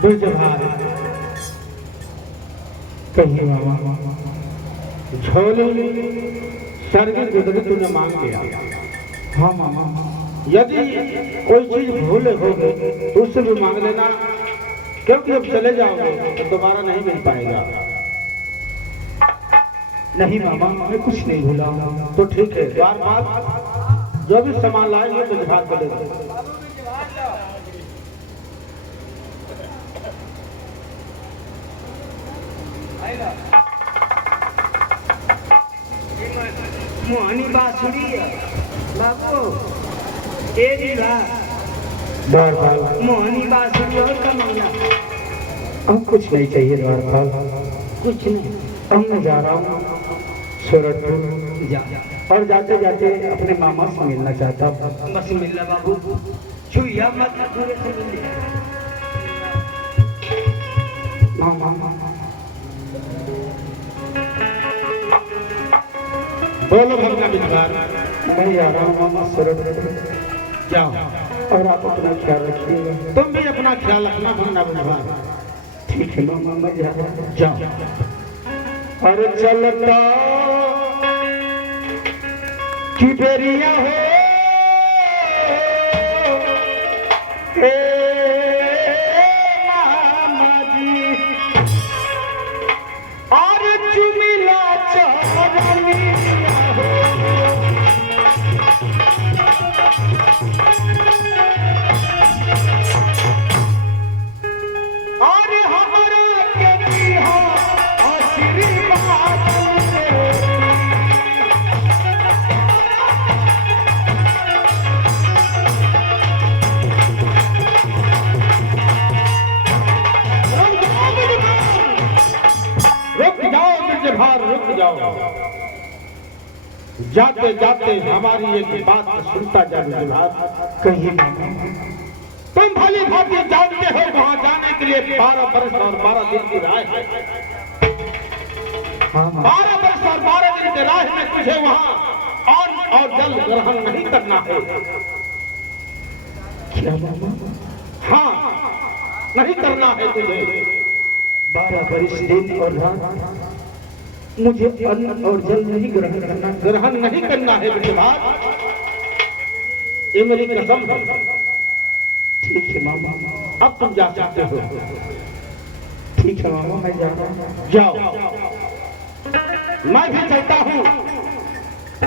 ब्रजभार कहीं मामा झोली सर्गी गुदरी तूने मांग लिया। हाँ मामा, यदि कोई चीज भूले हो गई तो उससे भी मांग लेना, क्योंकि अब चले जाओगे तो दोबारा नहीं मिल पाएगा। नहीं मामा, मैं कुछ नहीं भूला। तो ठीक है, बार बार जो भी सामान लाएंगे ब्रजभार को दे दो। मोहनी बांसुरी बाबू ए दीवा द्वारपाल, मोहनी बांसुरी और का मांगा? अब कुछ नहीं चाहिए द्वारपाल। कुछ नहीं। अब मैं जा रहा हूँ सूरजपुर जा और जाते जाते अपने मामा से मिलना चाहता हूँ। बस मिलना बाबू, छुइया मत पूरे से मिल। मामा बोलो भगना विद्वान। मैं जा रहा हूँ मामा सूरजपुर, जाओ और आप अपना ख्याल रखिएगा। तुम भी अपना ख्याल रखना भगना विद्वान। ठीक है मामा, मैं जा रहा हूँ, जाओ। अरे चलता कि बेरिया हो ए मामा जी, और चुमिला चरनिया हो। और हमारा के दिया आशीर्वाद से। रुक जाओ ब्रजभार, रुक जाओ। जाते जाते हमारी एक बात सुनता जा ब्रजभार। कहिए तुम भली भांति जानते हो वहां जाने के लिए 12 वर्ष और 12 दिन की राह है। 12 वर्ष और 12 दिन की राह में तुझे वहां अन्न और जल ग्रहण नहीं करना है। क्या मामा? हाँ, नहीं करना है तुझे। 12 वर्ष दिन और रात मुझे अन्न और जल नहीं ग्रहण नहीं करना है ब्रजभार, ये मेरी कसम है। ठीक है मामा, अब तुम जा सकते हो। ठीक है मामा, मैं जा रहा हूँ, जाओ। मैं भी चलता हूँ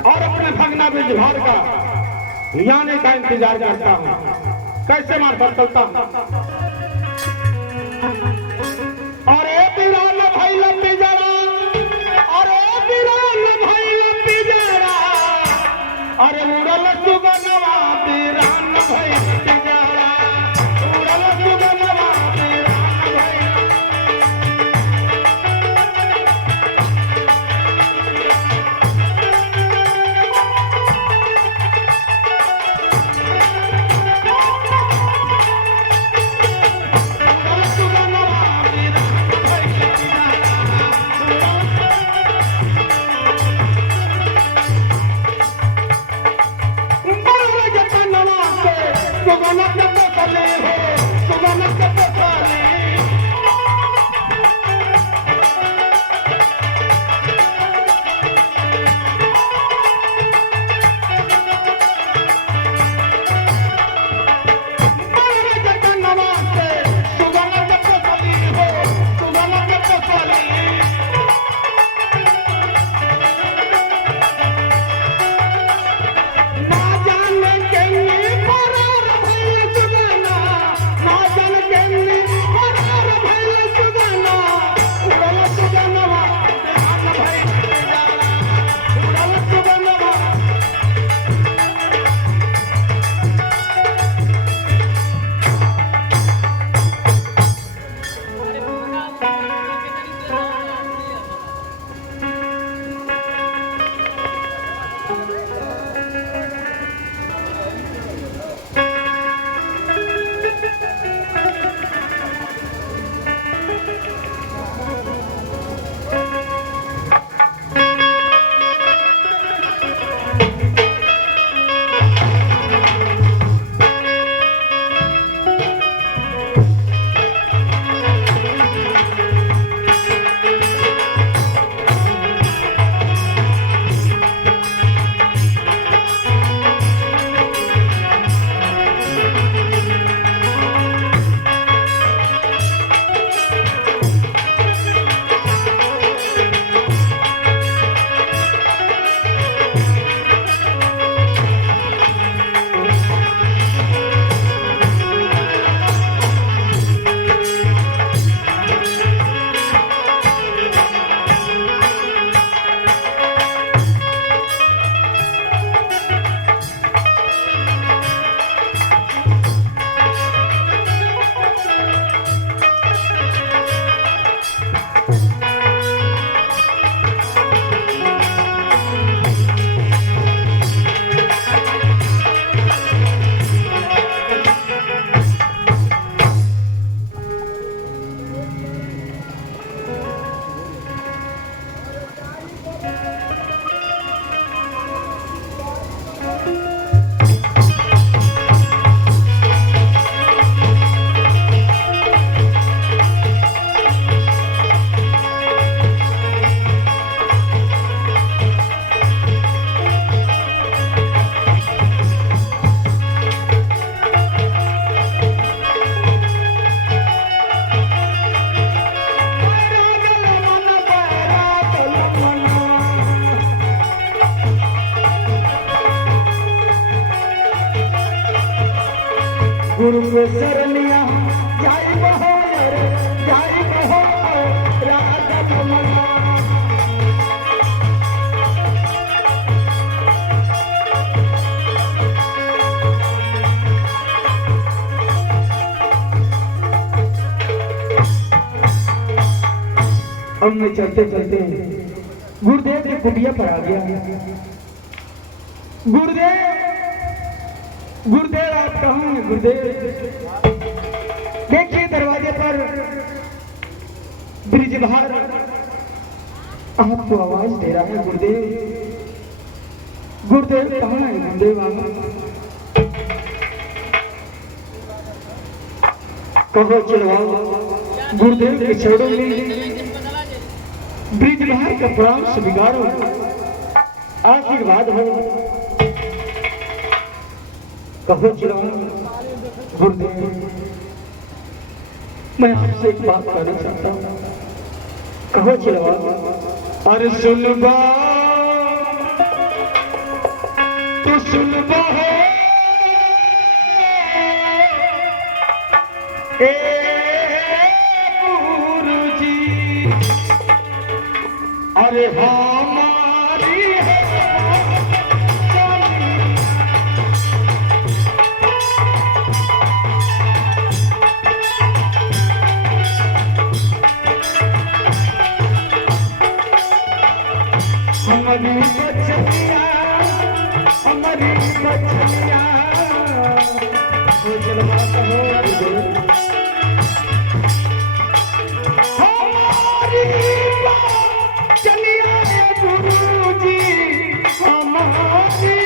और अपने भगना ब्रजभार का आने का इंतजार करता हूँ। कैसे मार्फत चलता हूँ। अरे बिरान भाई लंबी जरा, अरे बिरान भाई लंबी जरा, अरे उड़ल सुगनवा बिरान भाई लंबी जरा, उड़ल सुगनवा बिरान भाई। ना जान गुरु को शरणिया जाई बहो रे जाई बहो राधा कमला। अब मैं चलते चलते गुरुदेव की कुटिया पर आ गया। गुरुदेव गुरुदेव आप कहाँ हैं गुरुदेव? देखिए दरवाजे पर ब्रिजभार आपको आवाज दे रहा है गुरुदेव। गुरुदेव कहाँ है गुरुदेव? आप कहो चलवाओ गुरुदेव के चरणों में ब्रिजभार का प्रणाम स्वीकार हो, आशीर्वाद हो। कहो चलो गुरुदेव मैं आपसे एक बात करना चाहता हूँ। कहो चलो। अरे सुनबा तो सुनबा है गुरुजी। अरे हमारी है हमारी बचनिया हमारी बचनिया हो चलवा कहो हमारी बचनिया गुरुजी हमारी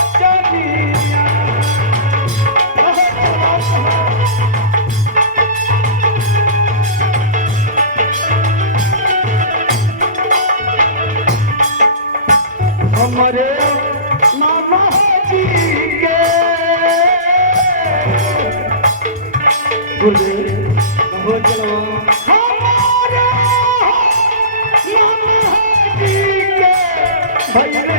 बचनिया। हमारे मामा जी के गुरुदेव हो चलो। हमारे मामा जी के भैरे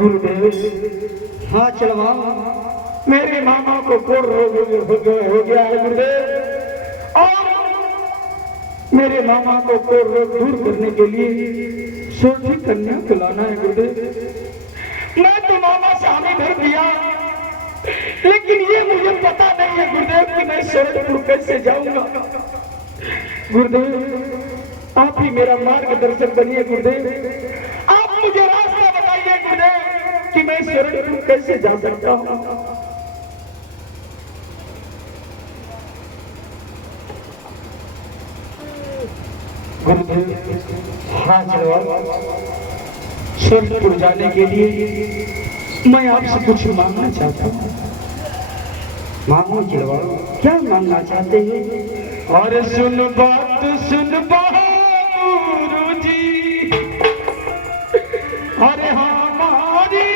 गुरुदेव हाँ चलवा मेरे मामा को कोर हो गया है गुरुदेव, और मेरे मामा को कोर रोग दूर करने के लिए सोठी कन्या को लाना है गुरुदेव। मैं तो मामा से हामी भर दिया, लेकिन ये मुझे पता नहीं है गुरुदेव कि मैं शरणपुर कैसे जाऊंगा। गुरुदेव आप ही मेरा मार्गदर्शन बनिए गुरुदेव, आप मुझे रास्ता बताइए गुरुदेव कि मैं शरणपुर कैसे जा सकता हूँ। गुरुदेव हाँ शरणपुर जाने के लिए मैं आपसे कुछ मांगना चाहता हूँ। मांगो जलवाओ, क्या मांगना चाहते हैं? और सुन बात सुन गुरु जी, अरे हमारी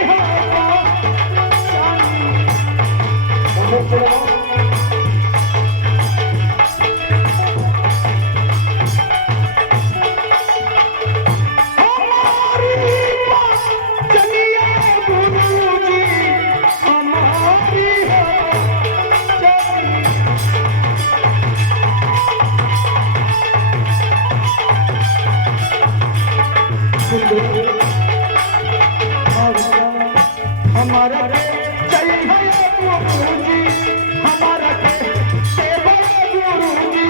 हमारा चाहिए गुरु जी, हमारा सेवा गुरु जी,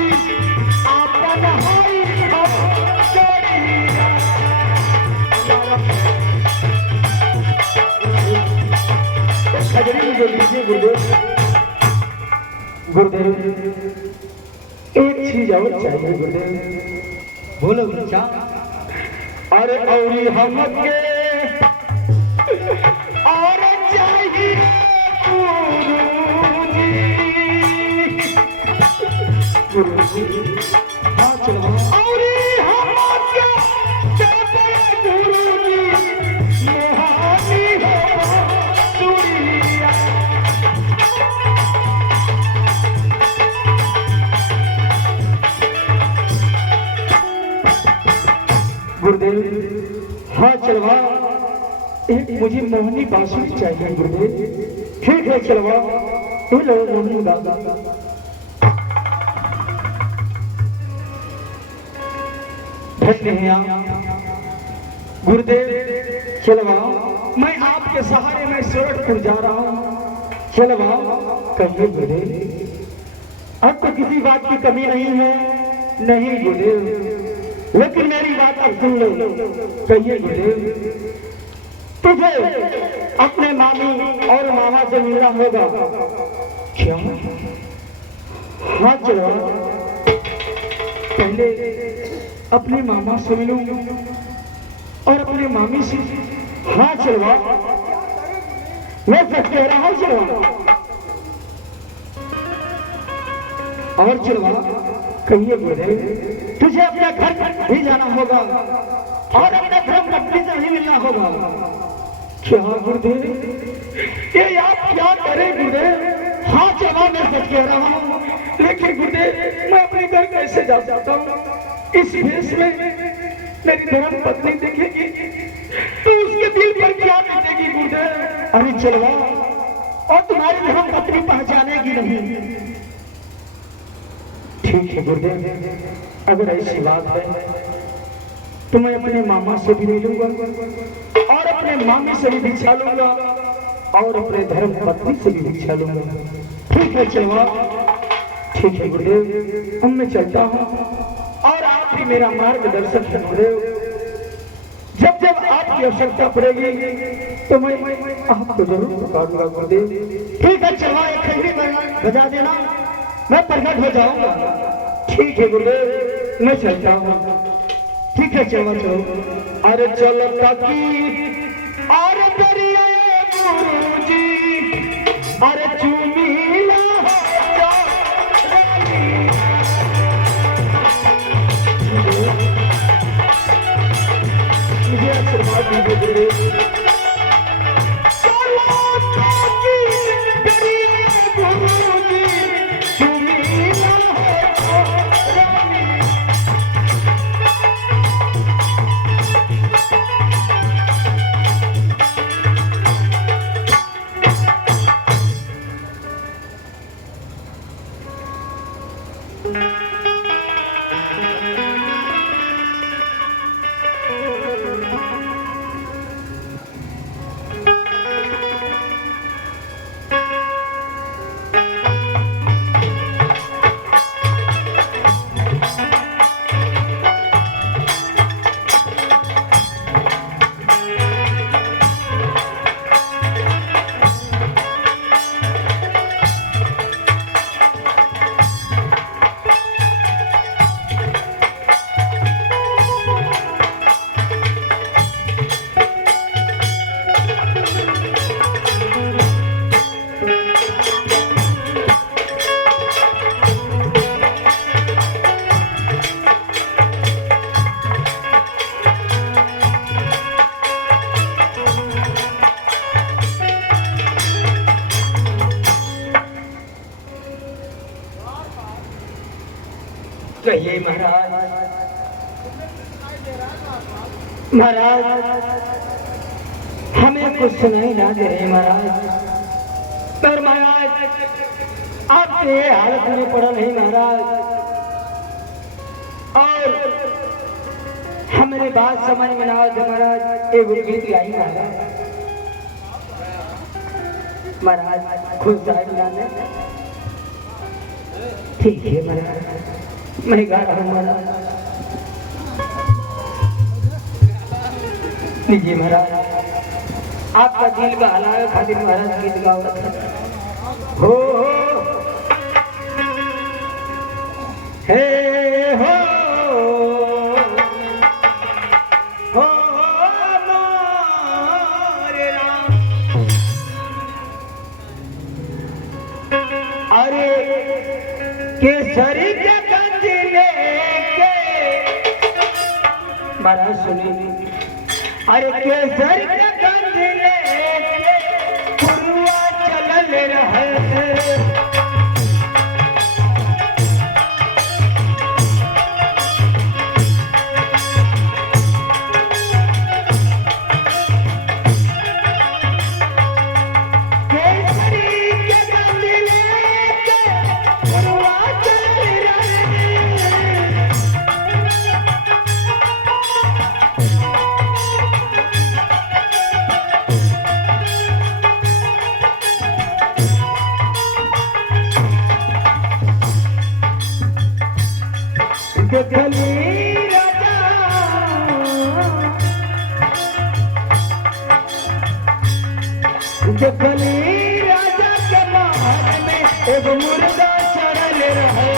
आपका नहाई हम चढ़ी खजरी मुझे दीजिए गुरुदेव। गुरुदेव एक चीज और चाहिए गुरुदेव। बोलो बच्चा। अरे औरी हमके और चाहिए गुरुजी। हाँ चलो। औरी हमके चाहिए गुरुजी, मोहानी हो सुरिया। गुरुदेव हाँ चलवा, एक मुझे मोहनी बांसुरी चाहिए गुरुदेव। ठीक है चलवा, ये लो मोहनी दादा। गुरुदेव चलवा, मैं आपके सहारे में सूरजपुर जा रहा हूँ। चलवा कहिए गुरुदेव। अब तो किसी बात की कमी नहीं है। नहीं गुरुदेव, लेकिन मेरी बात अब सुन लो। कहिए गुरुदेव। तुझे अपने मामी और मामा से मिलना होगा। क्यों? हाँ चलो, पहले अपने मामा से मिलूं और अपने मामी से। हाँ चलवा, मैं सच कह रहा हूँ चलवा। और चलवा कहिए गुरुदेव, तुझे अपने घर भी जाना होगा और अपने धर्म पत्नी से भी मिलना होगा। क्या गुरुदेव, ये आप क्या करें गुरुदेव? हाँ चलवा, मैं सच कह रहा हूँ, लेकिन गुरुदेव मैं अपने घर कैसे जा सकता हूँ? इस भेष में मेरी धर्म पत्नी देखेगी तो उसके दिल पर क्या बीतेगी गुरुदेव? अरे चलवा, और तुम्हारी धर्म पत्नी पहचानेगी नहीं। ठीक है गुरुदेव, अगर ऐसी बात है तो मैं अपने मामा से भी मिलूंगा और अपने मामी से भी भिक्षा लूंगा और अपने धर्म पत्नी से भी भिक्षा लूंगा। ठीक है चलवा, ठीक है गुरुदेव, अब मैं चलता हूँ और आप भी मेरा मार्गदर्शन करें गुरुदेव। जब जब आपकी आवश्यकता पड़ेगी तो मैं आपको जरूर पुकारूंगा गुरुदेव। ठीक है चलवा, एक खजरी बजा देना, मैं प्रकट हो जाऊंगा। ठीक है गुरुदेव, मैं चलता हूँ। ठीक है चलो चलो। अरे चलो काकी, अरे दरिया गुरुजी, अरे चुमीला मुझे आशीर्वाद दीजिए गुरुदेव। कहिए महाराज। महाराज हमें कुछ सुनाई ना दे रहे महाराज। पर महाराज आपके हालत में पड़ा नहीं महाराज, और हमारे बात समझ में ना आए महाराज। एक गीत गाई महाराज, खुद साहिब गाने। ठीक है महाराज, मैं गा रहा हूँ महाराज। लीजिए महाराज। आपका दिल बहलावे खातिर महाराज गीत गावत हो हे हो हो मोरे राम। अरे केसरी के गंज लेके महाराज सुनिए अरे केसरी के गंज लेके पुरवा चलल रहे जगली राजा के महल में एक मुर्गा चढ़ल रहे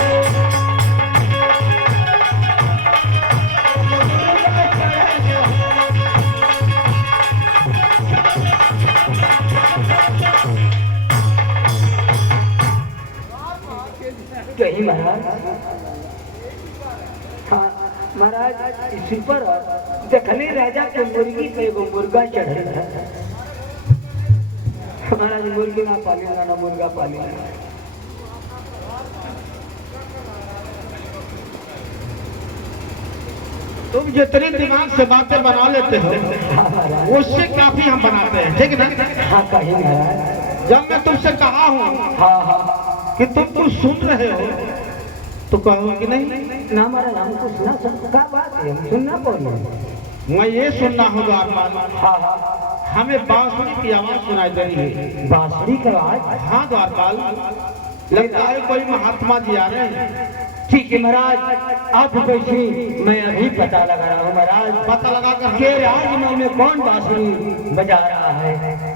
कहीं महाराज हाँ महाराज इसी पर दखली राजा के मुर्गी पे एगो मुर्गा चढ़ल है महाराज मुर्गी ना पाली ना मुर्गा पाली तुम जितनी दिमाग से बातें बना लेते हो उससे काफी हम बनाते हैं, ठीक ना? हाँ कहीं महाराज जब मैं तुमसे कहा हूँ हाँ हाँ कि तुम सुन रहे हो तो कहो कि नहीं? ना महाराज हमको सुना क्या बात है हम सुनना पड़ेगा मैं ये सुनना हूँ द्वारपाल हाँ हाँ हमें बांसुरी की आवाज सुनाई दे रही है। बांसुरी का आवाज हाँ द्वारपाल लगता है कोई महात्मा जी आ रहे हैं। ठीक है महाराज आप बैठिए मैं अभी पता लगा रहा हूँ महाराज पता लगा कर के राजमहल में कौन बांसुरी बजा रहा है।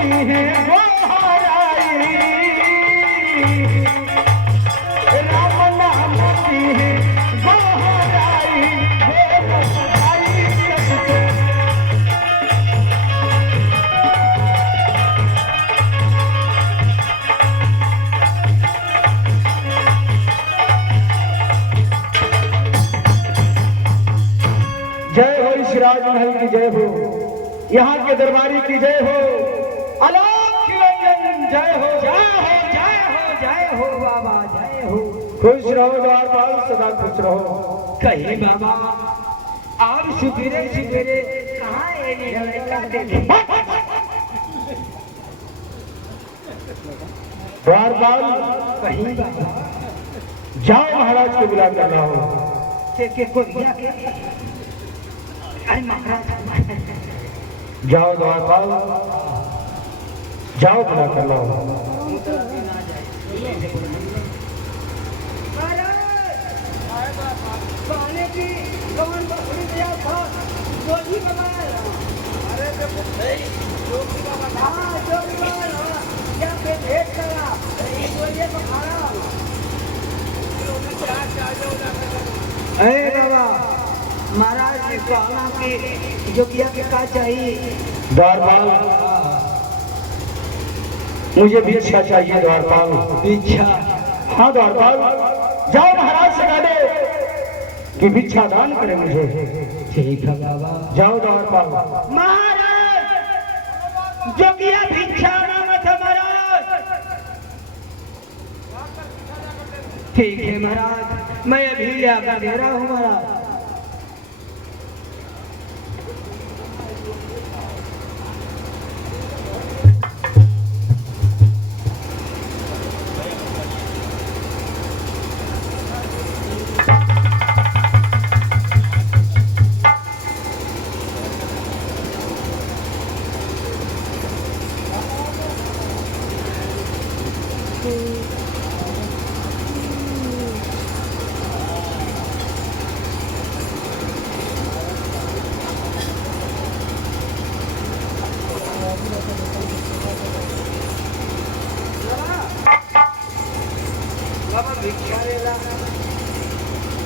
मांगती है वो हराई, राम नाम की है वो हराई, वो सदाई सबसे। जय हो इस राजमहल की जय हो, यहाँ के दरबारी की जय हो, आलोक निरंजन जय हो, जय हो जय हो जय हो बाबा जय हो। खुश रहो द्वारपाल, सदा खुश रहो। कहीं बाबा आप सवेरे सवेरे कहाँ ये लड़का देखे? द्वारपाल कहीं बाबा जाओ महाराज को बुला कर लाओ। के को दिया के? अरे महाराज जाओ द्वारपाल, जाओ बुला कर लाओ। पानी की कौन बकरी दिया था? जोगी बाबा। अरे जोगी बाबा। हाँ जोगी बाबा। क्या पे भेंट करा? बोलिए तो खाना। अरे बाबा महाराज ने कहा कि जोगिया के का चाहिए? द्वारपाल मुझे भिक्षा चाहिए द्वारपाल। भिक्षा? हाँ द्वारपाल, जाओ महाराज से कह दो कि भिक्षा दान करे मुझे। ठीक है बाबा। जाओ द्वारपाल। महाराज जोगिया भिक्षा मांगत है महाराज। ठीक है महाराज, मैं अभी आकर दे रहा हूँ महाराज।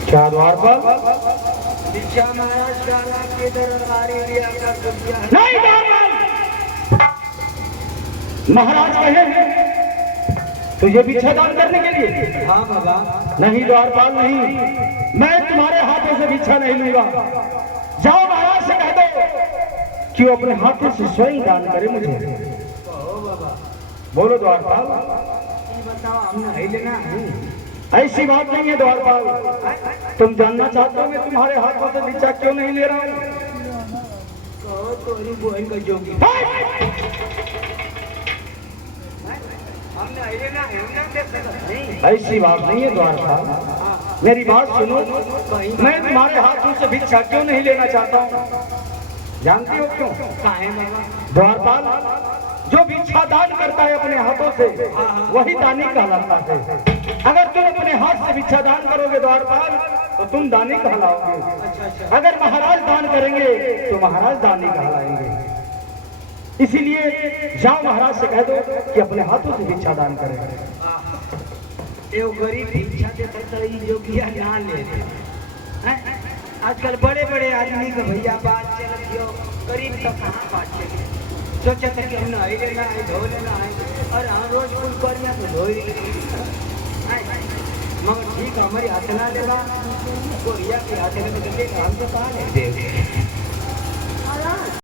क्या द्वारपाल? भिक्षा महाराज शाला के दरबारी लिया कर दुनिया है। नहीं द्वारपाल, महाराज कहे तुझे भिक्षा दान करने के लिए। हाँ बाबा। नहीं द्वारपाल नहीं, मैं तुम्हारे हाथों से भिक्षा नहीं लूंगा। जाओ महाराज से कह दो कि वो अपने हाथों से स्वयं दान करे मुझे। कहो बाबा। बोलो द्वारपाल। बताओ हमने नहीं लेना है? ऐसी बात नहीं है द्वारपाल, तुम जानना चाहते हो मैं तुम्हारे हाथों से भिक्षा क्यों नहीं ले रहा हूँ? कहो तोरी बहन का जोगी। हमने नहीं लेना है, हमने दे सकते नहीं। ऐसी बात नहीं है द्वारपाल, मेरी बात सुनो। मैं तुम्हारे हाथों से भिक्षा क्यों नहीं लेना चाहता हूँ? जानती हो क्यों? काहे बाबा? द्वारपाल, जो भिक्षा दान करता है अपने हाथों से वही दानी कहलाता है। अगर तुम अपने हाथ से भिक्षा दान करोगे द्वारपाल तो तुम दानी कहलाओगे। अगर महाराज दान करेंगे तो महाराज दानी कहलाएंगे। इसीलिए जाओ महाराज से कह दो कि अपने हाथों से भिक्षा दान करें। ये गरीब भिक्षा देता तो ये जोगिया ना ले हैं? आजकल बड़े बड़े आदमी का भैया बात चलत हो, गरीब तो कहाँ बात चले। सोचा था कि हमने आई लेना है, धो लेना है, और हम रोज कुल करिया तो धो ही मगर ठीक हमारी हाथ ना लेगा, गोरिया के हाथ में तो हम तो कहाँ ले देंगे।